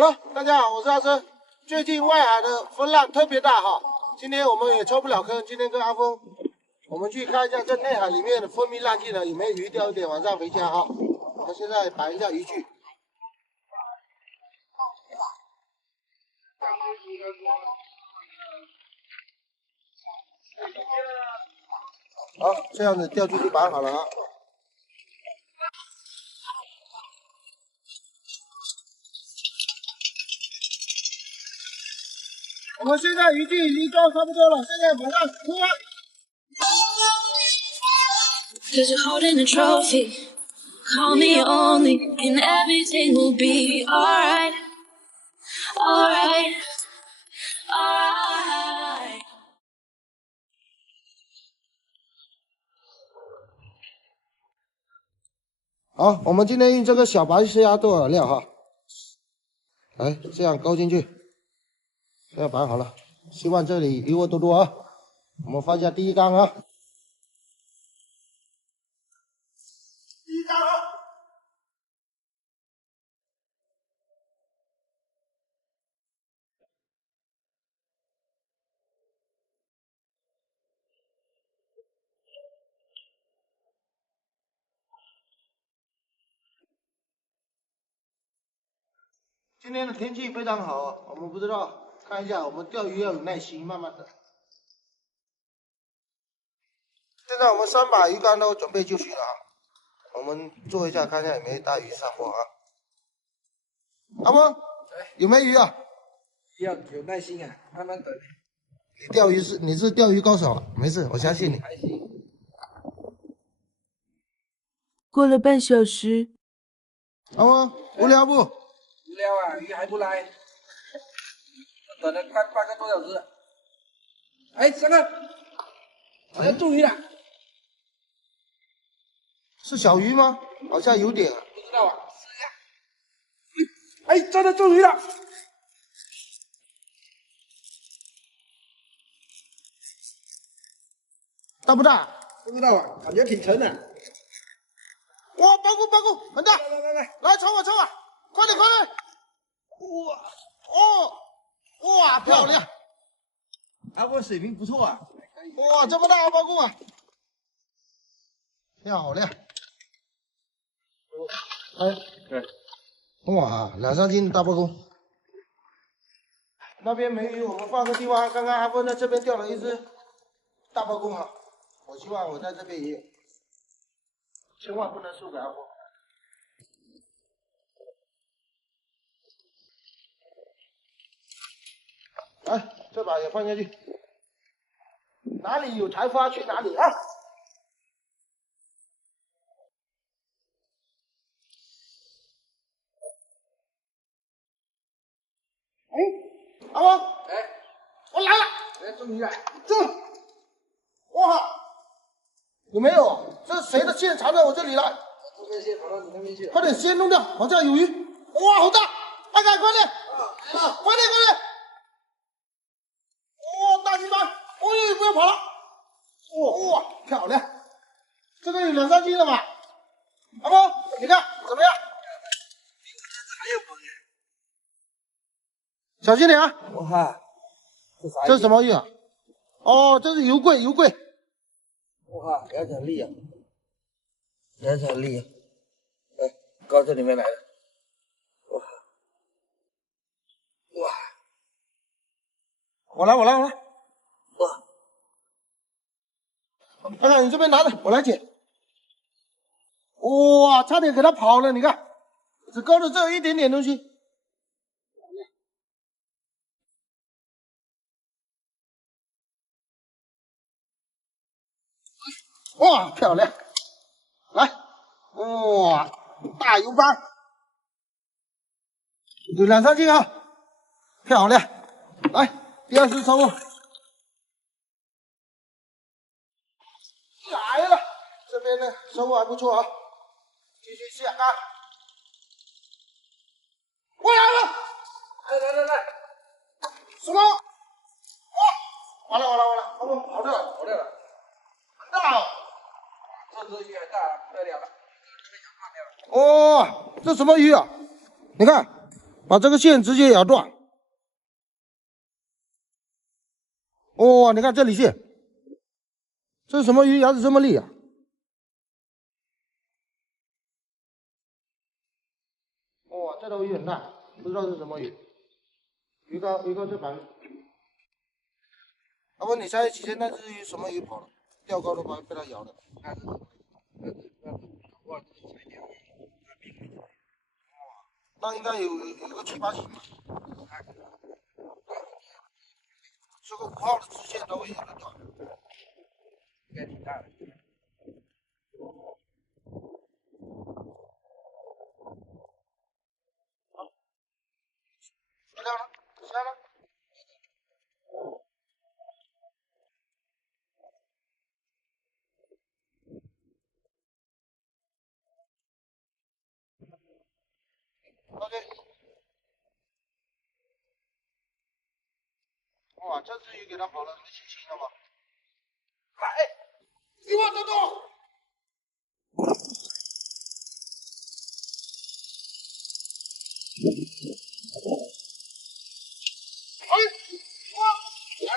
Hello， 大家好，我是阿生。最近外海的风浪特别大哈，今天我们也抽不了坑，今天跟阿峰，我们去看一下这内海里面的风平浪静的有没有鱼钓一点，晚上回家哈。我们现在摆一下渔具。好，这样子钓具就摆好了啊。我们现在渔具已经装差不多了，现在马上出发。Cause you're holding a trophy, call me only, and everything will be alright, alright, alright. 好，我们今天用这个小白虾多少料哈？来，这样勾进去，这样摆好了。希望这里鱼货多多啊！我们放下第一竿啊。第一竿啊！今天的天气非常好，我们不知道，看一下，我们钓鱼要有耐心，慢慢等。现在我们3把鱼竿都准备就绪了啊，我们做一下，看一下有没有大鱼上钩啊。阿峰，有没有鱼啊？要有耐心啊，慢慢等。你是钓鱼高手，没事，我相信你。还行。过了半小时，阿峰，无聊不？无聊啊，鱼还不来，等了快半个多小时。哎，三哥，好像中鱼了。是小鱼吗？好像有点。不知道啊，试一下。哎，真的中鱼了。大不大？不知道啊，感觉挺沉的。哇，包谷，很大！来，来抽我，快点！哇，漂亮！阿波水平不错啊。哇，这么大包谷啊！漂亮！对。哇，2、3斤大包谷。那边没鱼，我们换个地方。刚刚阿峰在这边钓了一只大包谷啊，我希望我在这边也有，千万不能输给阿峰。来，这把也放下去。哪里有财发去哪里啊！哎，阿峰，哎，我来了！哎，中鱼了。中！哇，有没有？这谁的线藏在我这里了？这边线跑到你那边去了。快点先弄掉，好像有鱼！哇，好大！快点！快点！哇，大金斑！哦呦，不要跑了！哇，漂亮！这个有2、3斤了吧？阿峰，你看怎么样？比我这只还要猛哎！小心点啊！哇，这是什么鱼啊？哦，这是油桂。哇，牙齿很利啊，牙齿很利啊。哎，高这里面来的。哇！我来。哇！看看你这边拿着，我来捡。哇，差点给它跑了，你看，只勾着这有一点点东西。哇，漂亮！来，哇，大油斑，有2、3斤啊，漂亮！来，第2次抽了，来了，这边的收获还不错啊，继续下竿。我来了！来，什么？哇，完了，阿峰跑掉了，跑掉了。很大哦。这只鱼还大，不得了了。哦，这什么鱼啊？你看，把这个线直接咬断。哇，你看这里线，这是什么鱼？牙齿这么利啊！哇，这条鱼很大，不知道是什么鱼。鱼竿这板。阿文，你猜几天那只鱼什么鱼跑了？钓高的话被它咬了。那应该有个7、8斤吧。这个5号的直线都会咬得断。应该挺大的。下了，下了。OK。哇，这只鱼给它跑了，没信心了吗？来，鱼往这动。哎，哇，来，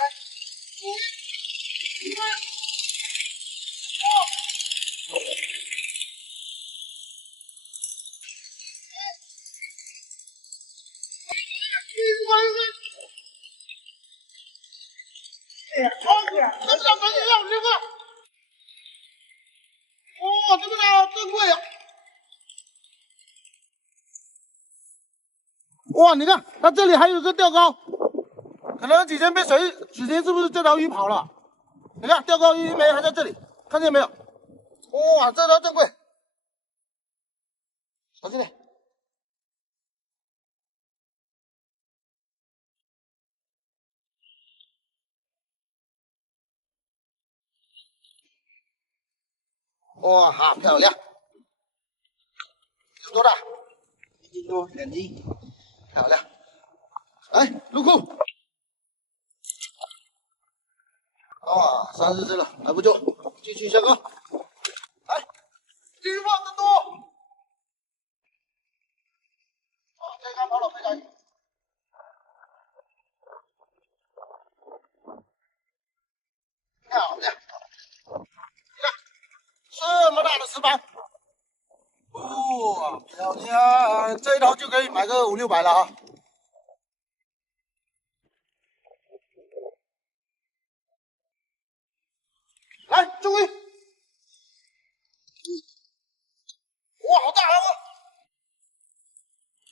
这不叫本事要这个。哇，这个呢珍贵啊！哇，你看它这里还有个钓钩，可能几天被水，几天是不是这条鱼跑了？你看钓钩鱼没还在这里，看见没有？哇，这条珍贵，小心点。哇，好漂亮，有多大？1斤多，2斤，漂亮。来，入库。哇，3、4只了，还不错，继续下钩。来，继续放更多。哦，这刚跑了，非常远。漂亮。你看，这么大的石板。哇，漂亮！这一头就可以买个5、600了啊。来，注意！哇，好大啊！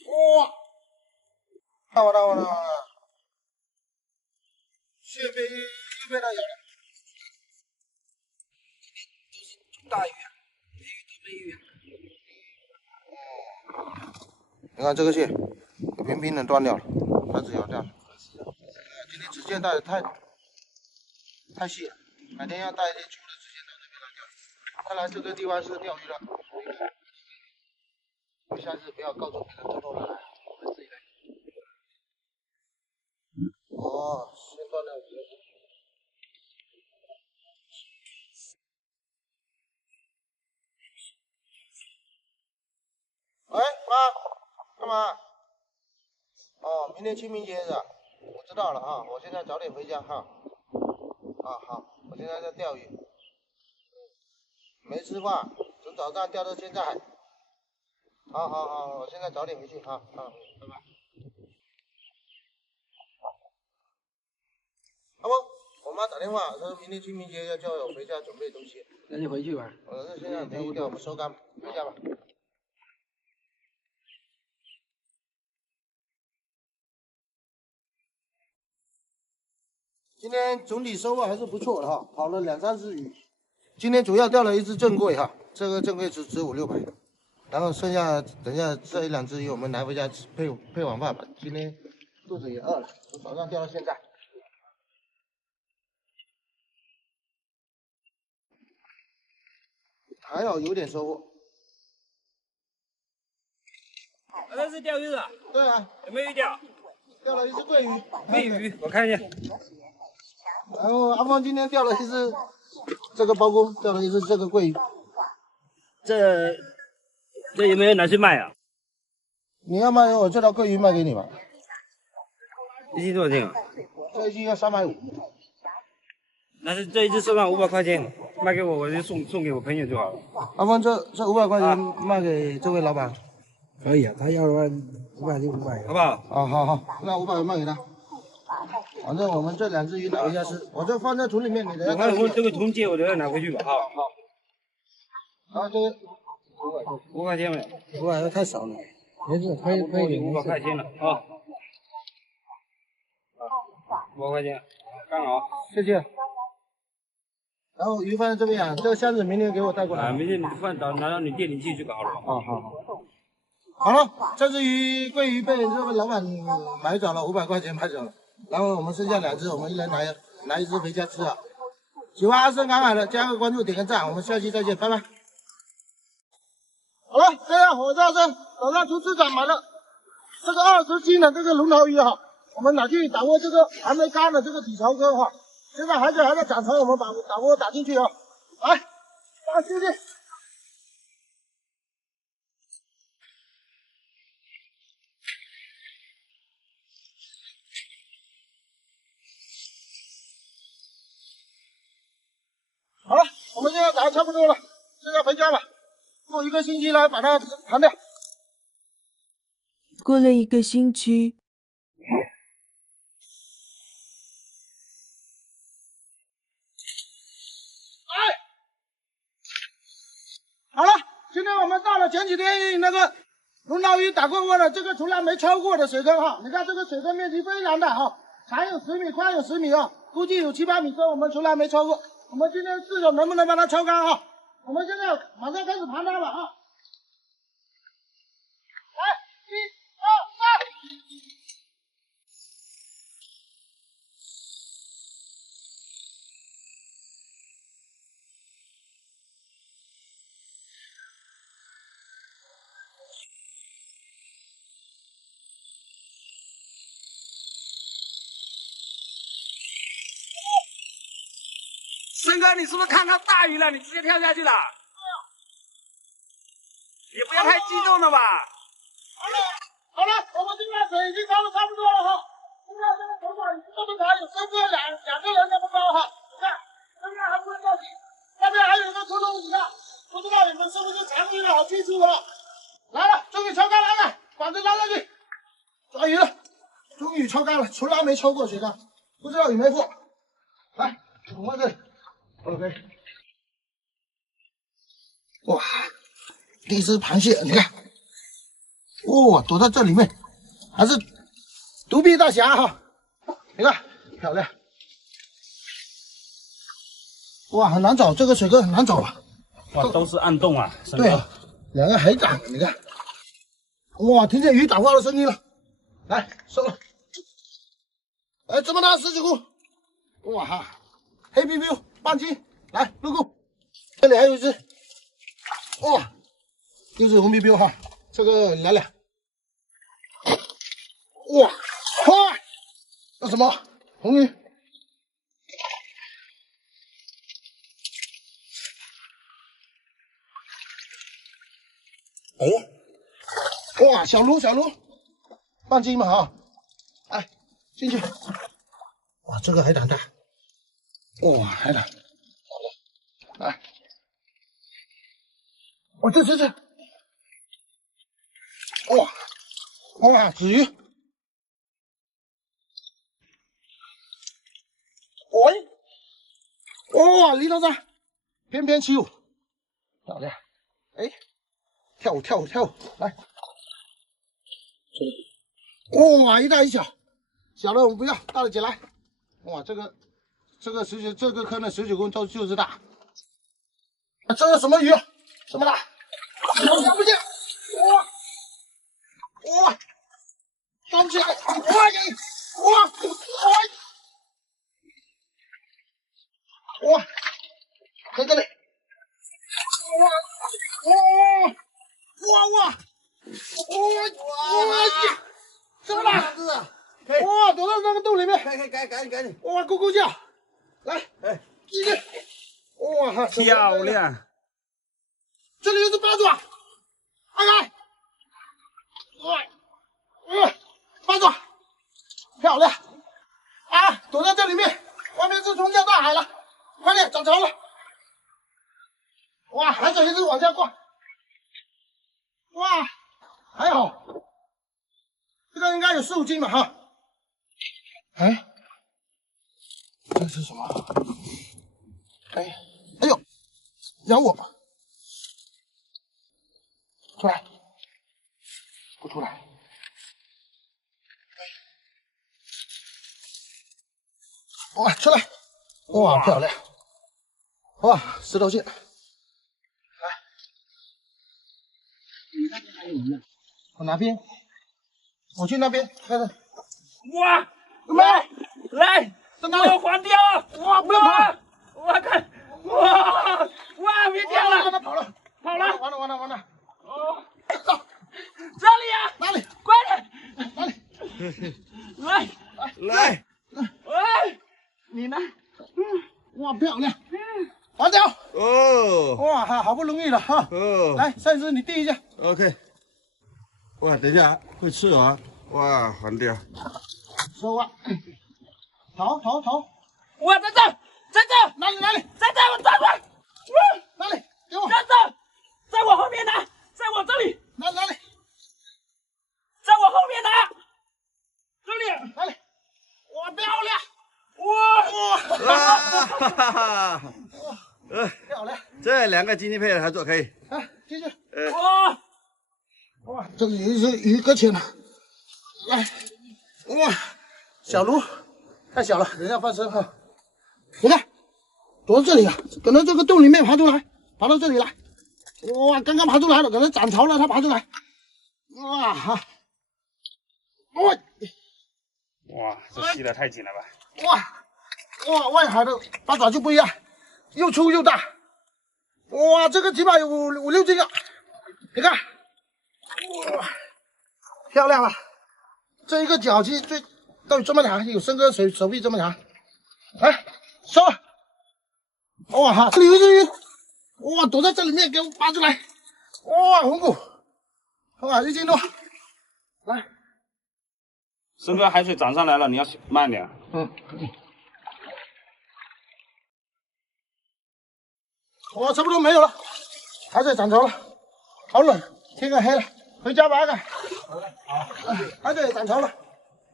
哇，看我，却又被它咬了。大鱼啊，没鱼都没鱼。你看这个线，平平的断掉了，它只咬掉了。今天直线带的太细了，改天要带一些粗的直线到这边来钓。看来这个地方是钓鱼的，下次不要告诉别人偷偷的来，我们自己来。哦，线断掉了。喂，妈，干嘛？哦，明天清明节是吧？我知道了啊，我现在早点回家哈。啊好，我现在在钓鱼，没吃饭，从早上钓到现在。好，我现在早点回去哈。拜拜。阿峰，我妈打电话说明天清明节要叫我回家准备东西。那就回去吧。那现在没鱼钓，我们收竿，回家吧。今天总体收获还是不错的哈，跑了2、3只鱼。今天主要钓了一只正贵哈，这个正贵值5、600，然后剩下等一下这1、2只鱼我们拿回家配晚饭吧。今天肚子也饿了，从早上钓到现在。还好有点收获。这是钓鱼的。对啊，有没有鱼钓？钓了一只桂鱼。没鱼，我看一下。然后阿峰今天钓了一只这个包公，钓了一只这个桂鱼。这有没有拿去卖啊？你要卖我这条桂鱼卖给你吧，一斤多少钱啊？这一斤要350。那是这一只收上500块钱，卖给我，我就送给我朋友就好了。阿峰，这500块钱卖给这位老板。可以啊，他要的话500就500，好不好？啊，好，那500卖给他。反正我们这2只鱼拿回家吃，我就放在桶里面，你的。我这个桶借我的要拿回去吧。好。好，这个5块钱没有500太少了，没事，可以500块钱了啊。500块钱，刚好。谢谢。然后鱼放在这边啊，这个箱子明天给我带过来。啊，明天你拿到你店里去就搞好了。好。好了，这只鱼桂鱼被这位老板买走了，500块钱买走了。然后我们剩下2只，我们一人拿一只回家吃啊。喜欢阿生航海的，加个关注，点个赞，我们下期再见，拜拜。好了，这样我是阿生，早上厨师长买了这个20斤的这个龙头鱼哈，我们拿去打窝这个还没干的这个底槽沟哈，现在还在长潮，我们把打窝打进去啊，来，谢谢。好了，我们现在打的差不多了，现在回家吧。过1个星期来把它盘掉。过了1个星期，好了，今天我们到了前几天那个龙头鱼打过窝的这个从来没抽过的水坑哈，你看这个水坑面积非常大哈，长有10米，宽有10米啊，估计有7、8米深，我们从来没抽过。我们今天试着能不能把它抽干啊？我们现在马上开始盘它了啊！来，1、2、3。森哥，你是不是看到大鱼了？你直接跳下去了？你不要太激动了吧？好了，我们这边水已经烧的差不多了哈。现在这个头发这么长，有深哥两个人那么高哈。你看，这边还不能到底，那边还有一个窟窿，你看，不知道你们是不是常规的好技术啊？来了，终于抽干了，管子拉上去，抓鱼了，终于抽干了，从来没抽过水缸，不知道有没有货。来，捅到这里。OK， 哇，一只螃蟹，你看，哇，躲在这里面，还是独臂大侠哈，你看漂亮，哇，很难找，这个水沟很难找啊，哇，都是暗洞啊，对啊，2个海胆，你看，哇，听见鱼打话的声音了，来收了，哎，这么大10几股，哇哈，黑皮皮。半斤，来入库。这里还有一只，哇，又是红皮标哈，这个来了。哇，嗨，这什么红鱼？哎，哇，小鲈，半斤嘛哈，哎，进去。哇，这个海胆大。哇，海胆，来，我这，哇，紫鱼，哇，离到这，翩翩起舞，漂亮，哎，跳舞，来，哇，一大一小，小的我们不要，大的捡来，哇，这个坑的19公都就是大。啊，这是什么鱼？这么大？我看不见。哇，抓不起来！哇，在这里！哇！这么大！哇，躲到那个洞里面！赶紧！哇，咕咕叫！来，进去！哇哈，漂亮！这里又是8爪！阿开！八爪，漂亮！啊，躲在这里面，外面是冲向大海了，快点涨潮了！哇，海水一直往下灌，哇，还好，这个应该有4、5斤吧哈。哎，这是什么？哎呦，咬我！出来，不出来。哇，出来！哇，漂亮！哇，石头蟹。来，你那边还有呢？我哪边？我去那边看看。哇，来，在哪里？我黄掉了！哇，不要跑！我看，哇，别掉了！它跑了，跑了！完了！哦，走，这里呀！哪里？快点！哪里？来！哎，你呢？哇，漂亮！黄掉！哦哇，好不容易了哈！哦，来，赛斯你递一下。 ，OK。哇，等一下，会吃啊！哇，黄掉。收啊！逃！我在这，哪里？在这，我抓住！哪里？给我！在这，在我后面拿，在我这里，哪里？在我后面拿，这里，哪里？哇，漂亮！哇，哈哈，漂亮！这2个经济配的合作可以。啊，继续。哇，这里是鱼搁浅了。来，哇，小鲈太小了，人要翻身哈。你看，躲在这里啊，可能这个洞里面爬出来，爬到这里来。哇，刚刚爬出来了，可能涨潮了，它爬出来。哇哈！哇，这吸得太紧了吧？哇，外海的八爪就不一样，又粗又大。哇，这个起码有5、6斤啊！你看，哇，漂亮了。这一个脚其实都有这么长，有伸哥手臂这么长。来，收了。哇哈，这里有一只鱼，哇，躲在这里面给我拔出来。哇，红骨，哇，1斤多。来，申哥，海水涨上来了，你要慢点。哇，差不多没有了，海水涨潮了，好冷，天快黑了，回家吧，阿凯。海水也涨潮了，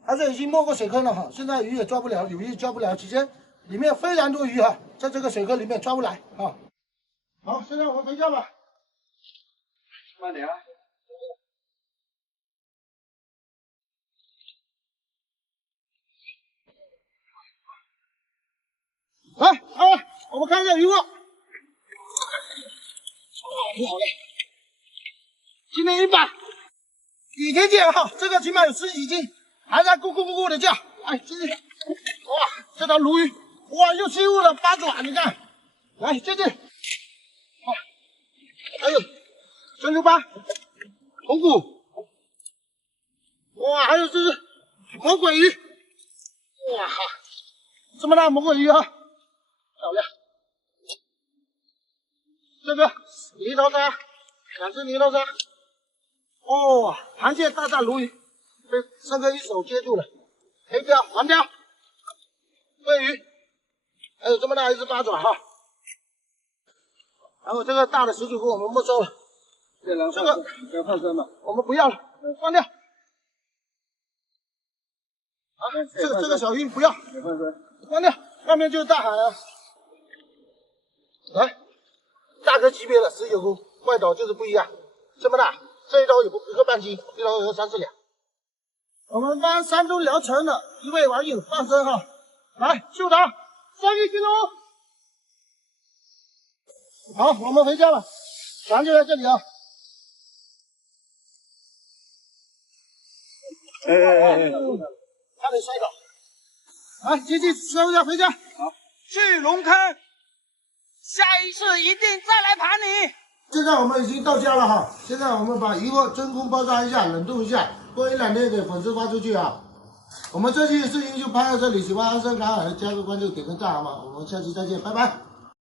海水已经没过水坑了哈，现在鱼也抓不了，有鱼抓不了，期间里面非常多鱼哈，在这个水坑里面抓不来啊。好，现在我们回家吧。慢点啊。来，我们看一下鱼货。漂亮！今天100，雨天见哈，这个起码有10几斤，还在咕咕咕咕的叫。哎，进去！哇，这条鲈鱼，哇，又吸入了八爪，你看，来进去。哇，还有珍珠斑、红骨，哇，还有这是魔鬼鱼，哇哈，这么大魔鬼鱼啊，漂亮。这个泥头鲨，2只泥头鲨。哦，螃蟹大战鲈鱼，被申哥一手接住了。黑鲷、黄鲷、鳜鱼，还有这么大一只八爪哈。然后这个大的19股我们没收了，这个要放生了，我们不要了，放掉。啊，这个小鱼不要，放掉，外面就是大海了。来。大哥级别的19股，外岛就是不一样，这么大，这一周有1个半斤，一周有3、4两。我们帮山中聊城的一位网友放生哈，来秀场，3斤喽！好，我们回家了，船就在这里啊。差点摔倒。来，继续收一下回家。好，去龙坑，下一次一定再来盘你。现在我们已经到家了哈，现在我们把鱼货真空包装一下，冷冻一下，过1、2天给粉丝发出去啊。我们这期视频就拍到这里，喜欢安生赶海的加个关注，点个赞好吗？我们下期再见，拜拜。